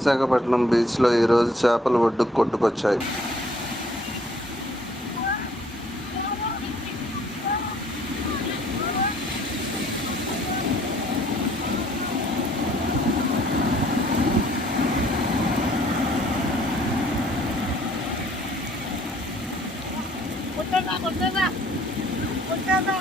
విశాఖపట్నం బీచ్లో ఈరోజు చేపలు ఒడ్డుకు కొట్టుకొచ్చాయి. కొట్టేదా కొట్టేదా కొట్టేదా.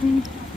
Mm-hmm.